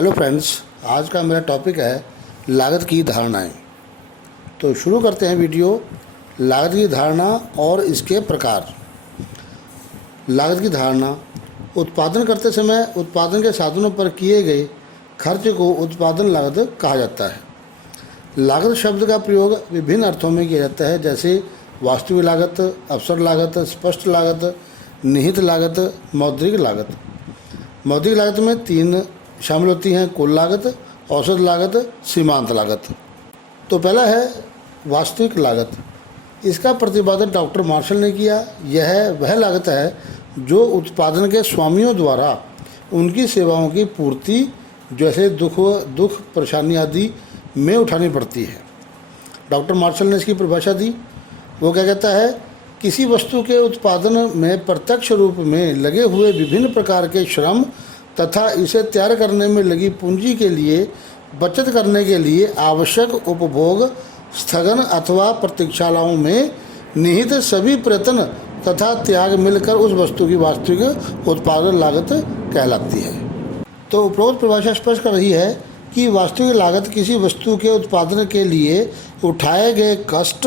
Hello friends, आज का मेरा टॉपिक है लागत की धारणाएं। तो शुरू करते हैं वीडियो। लागत की धारणा और इसके प्रकार। लागत की धारणा उत्पादन करते समय उत्पादन के साधनों पर किए गए खर्च को उत्पादन लागत कहा जाता है। लागत शब्द का प्रयोग विभिन्न अर्थों में किया जाता है, जैसे वास्तविक लागत, अवसर लागत, स्पष्ट लागत, निहित लागत, मौद्रिक लागत। मौद्रिक लागत में तीन शामिल होती हैं: कुल लागत, औसत लागत, सीमांत लागत। तो पहला है वास्तविक लागत। इसका प्रतिपादन डॉक्टर मार्शल ने किया। यह वह लागत है जो उत्पादन के स्वामियों द्वारा उनकी सेवाओं की पूर्ति, जैसे दुख परेशानी आदि में उठानी पड़ती है। डॉक्टर मार्शल ने इसकी परिभाषा दी। वो क्या कहता है? किसी वस्तु के उत्पादन में प्रत्यक्ष रूप में लगे हुए विभिन्न प्रकार के श्रम तथा इसे तैयार करने में लगी पूंजी के लिए बचत करने के लिए आवश्यक उपभोग, स्थगन अथवा प्रतीक्षालाओं में निहित सभी प्रयत्न तथा त्याग मिलकर उस वस्तु की वास्तविक उत्पादन लागत कहलाती है। तो उपरोक्त परिभाषा स्पष्ट कर रही है कि वास्तविक लागत किसी वस्तु के उत्पादन के लिए उठाए गए कष्ट,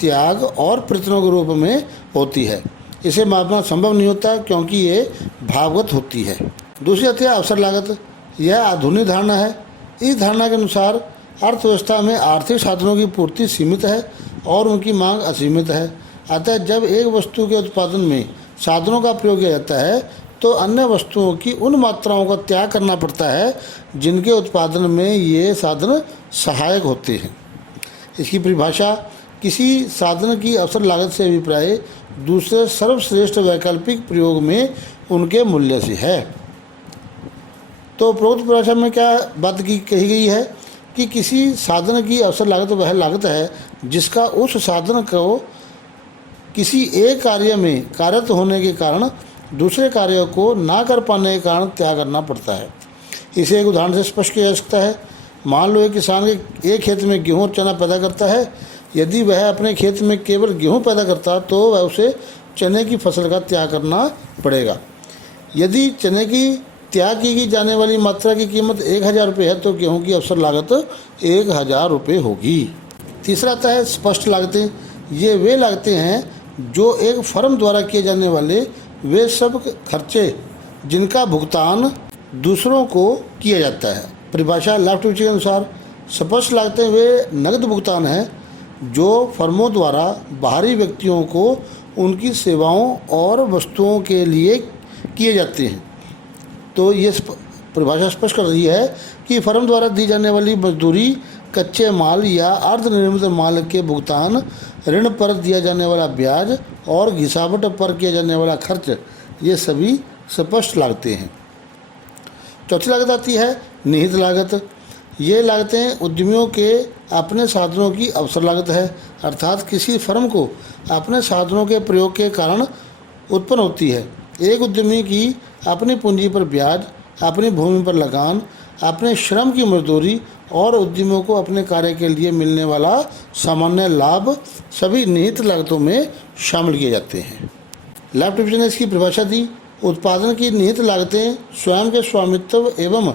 त्याग और प्रयत्नों के रूप में होती है। इसे मापना संभव नहीं होता क्योंकि ये भावगत होती है। दूसरी आती है अवसर लागत। यह आधुनिक धारणा है। इस धारणा के अनुसार अर्थव्यवस्था में आर्थिक साधनों की पूर्ति सीमित है और उनकी मांग असीमित है। अतः जब एक वस्तु के उत्पादन में साधनों का प्रयोग किया जाता है तो अन्य वस्तुओं की उन मात्राओं का त्याग करना पड़ता है जिनके उत्पादन में ये साधन सहायक होते हैं। इसकी परिभाषा किसी साधन की अवसर लागत से अभिप्राय दूसरे सर्वश्रेष्ठ वैकल्पिक प्रयोग में उनके मूल्य से है। तो उपरोक्त परिभाषा में क्या बात कही गई है कि किसी साधन की अवसर लागत वह लागत है जिसका उस साधन को किसी एक कार्य में कार्यरत होने के कारण दूसरे कार्य को ना कर पाने के कारण त्याग करना पड़ता है। इसे एक उदाहरण से स्पष्ट किया जा सकता है। मान लो एक किसान एक खेत में गेहूँ और चना पैदा करता है। यदि वह अपने खेत में केवल गेहूँ पैदा करता तो वह उसे चने की फसल का त्याग करना पड़ेगा। यदि चने की त्याग की जाने वाली मात्रा की कीमत 1000 रुपये है तो गेहूँ की अवसर लागत 1000 रुपये होगी। तीसरा आता है स्पष्ट लागतें। ये वे लागतें हैं जो एक फर्म द्वारा किए जाने वाले वे सब खर्चे जिनका भुगतान दूसरों को किया जाता है। परिभाषा लेफ्ट के अनुसार स्पष्ट लागतें वे नकद भुगतान हैं जो फर्मों द्वारा बाहरी व्यक्तियों को उनकी सेवाओं और वस्तुओं के लिए किए जाते हैं। तो ये परिभाषा स्पष्ट कर रही है कि फर्म द्वारा दी जाने वाली मजदूरी, कच्चे माल या अर्धनिर्मित माल के भुगतान, ऋण पर दिया जाने वाला ब्याज और घिसावट पर किया जाने वाला खर्च, ये सभी स्पष्ट लागतें हैं। चौथी लागत आती है निहित लागत। ये लागतें उद्यमियों के अपने साधनों की अवसर लागत है, अर्थात किसी फर्म को अपने साधनों के प्रयोग के कारण उत्पन्न होती है। एक उद्यमी की अपनी पूंजी पर ब्याज, अपनी भूमि पर लगान, अपने श्रम की मजदूरी और उद्यमियों को अपने कार्य के लिए मिलने वाला सामान्य लाभ सभी निहित लागतों में शामिल किए जाते हैं। लेफ्ट डिवीजन ने इसकी परिभाषा दी। उत्पादन की निहित लागतें स्वयं के स्वामित्व एवं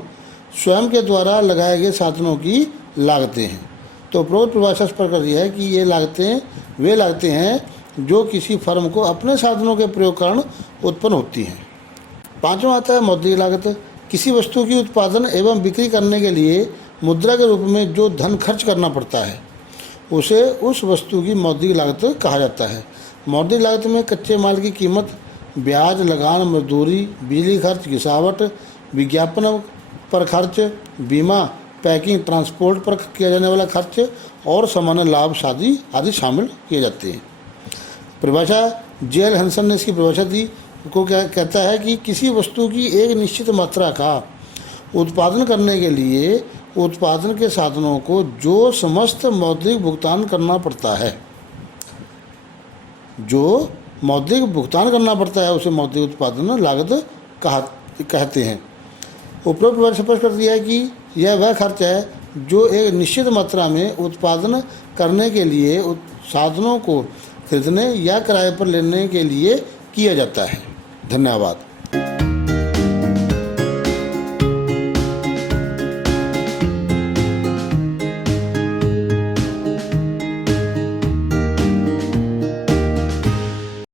स्वयं के द्वारा लगाए गए साधनों की लागतें हैं। तो उपरोक्त परिभाषा स्पष्ट कर दिया है कि ये लागतें वे लागतें हैं जो किसी फर्म को अपने साधनों के प्रयोग कारण उत्पन्न होती हैं। पांचवा आता है मौद्रिक लागत। किसी वस्तु की उत्पादन एवं बिक्री करने के लिए मुद्रा के रूप में जो धन खर्च करना पड़ता है उसे उस वस्तु की मौद्रिक लागत कहा जाता है। मौद्रिक लागत में कच्चे माल की कीमत, ब्याज, लगान, मजदूरी, बिजली खर्च, घिसावट, विज्ञापन पर खर्च, बीमा, पैकिंग, ट्रांसपोर्ट पर किया जाने वाला खर्च और सामान्य लाभ आदि शामिल किए जाते हैं। परिभाषा जे.एल. हंसन ने इसकी परिभाषा दी को क्या कहता है कि किसी वस्तु की एक निश्चित मात्रा का उत्पादन करने के लिए उत्पादन के साधनों को जो समस्त मौद्रिक भुगतान करना पड़ता है, जो मौद्रिक भुगतान करना पड़ता है उसे मौद्रिक उत्पादन लागत कहते हैं। उपरोक्त परिभाषा स्पष्ट कर दिया है कि यह वह खर्च है जो एक निश्चित मात्रा में उत्पादन करने के लिए साधनों को खरीदने या किराए पर लेने के लिए किया जाता है। धन्यवाद।